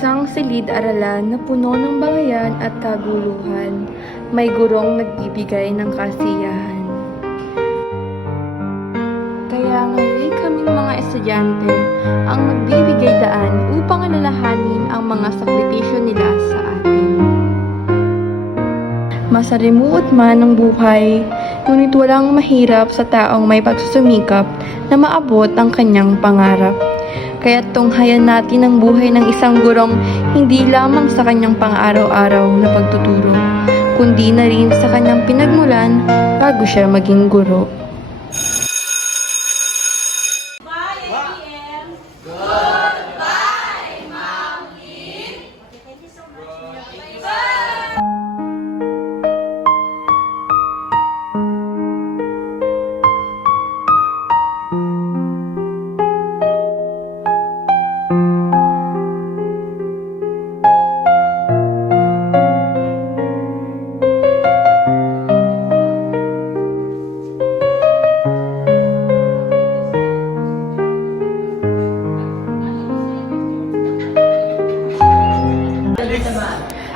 Isang silid-aralan na puno ng bangayan at kaguluhan, may gurong nagbibigay ng kasiyahan. Kaya ngayon kaming mga estudyante ang magbibigay daan upang alalahanin ang mga sakripisyo nila sa atin. Masalimuot man ang buhay, ngunit walang mahirap sa taong may pagsusumikap na maabot ang kanyang pangarap. Kaya tunghayan natin ang buhay ng isang gurong hindi lamang sa kanyang pang-araw-araw na pagtuturo, kundi na rin sa kanyang pinagmulan bago siya maging guro.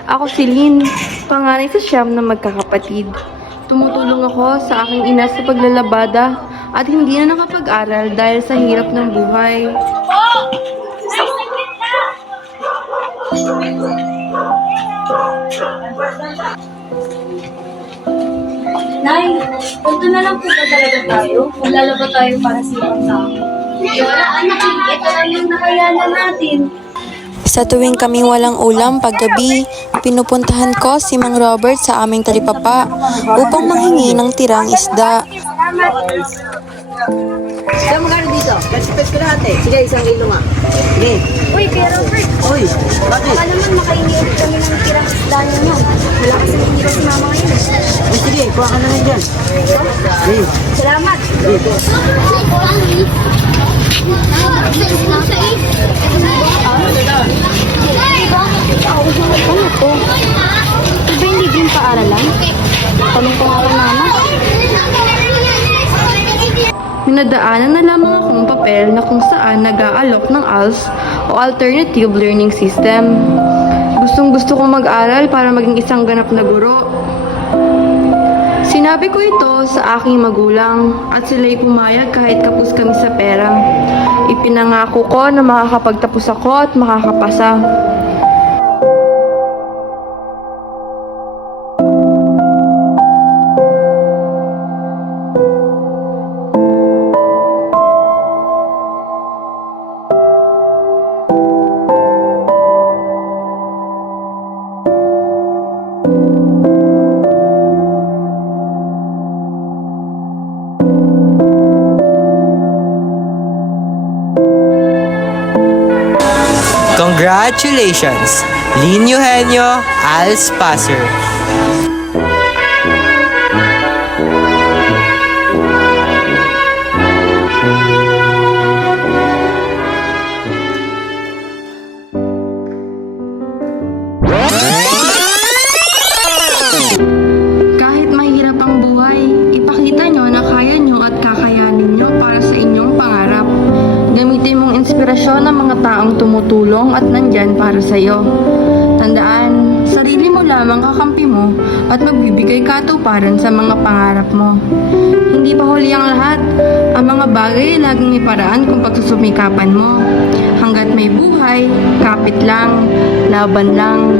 Ako si Lynn, panganay sa 9 na magkakapatid. Tumutulong ako sa aking ina sa paglalabada at hindi na nakapag-aral dahil sa hirap ng buhay. Nay, punto na lang po ba talaga tayo? Maglalaba tayo para sa ibang tao. Wala, anak, ito lang yung nakayanan natin. Sa tuwing kami walang ulam paggabi, pinupuntahan ko si Mang Robert sa aming talipapa upang manghingi ng tirang isda. Saan magkano dito? Kasipet ko lahat eh. Sige, 1 kilo nga. Sige. Uy, Kuya Robert, Uy, bakit? baka naman makainit kami ng tirang isda ninyo. Wala kasi hindi si mama ngayon. Ay, sige, kuha ka na lang dyan. Sige. Salamat. Ano to? Iba hindi din paaralan? Tanong ko nga kay mama. Minadaanan na lamang akong papel na kung saan nag-aalok ng ALS o Alternative Learning System. Gustong-gusto kong mag-aral para maging isang ganap na guro. Sinabi ko ito sa aking magulang at sila'y pumayag kahit kapos kami sa pera. Ipinangako ko na makakapagtapos ako at makakapasa. Congratulations, Lynn Eugenio Alspasser. Kahit mahirap ang buhay, ipakita nyo na kaya nyo at kakayanin nyo para sa inyong pangarap. Gamitin mong inspirasyon ng mga taong tumutulong at nandyan para sa iyo. Tandaan, sarili mo lamang kakampi mo at magbibigay katuparan sa mga pangarap mo. Hindi pa huli ang lahat. Ang mga bagay ay laging may paraan kung pagsusumikapan mo. Hanggat may buhay, kapit lang, laban lang.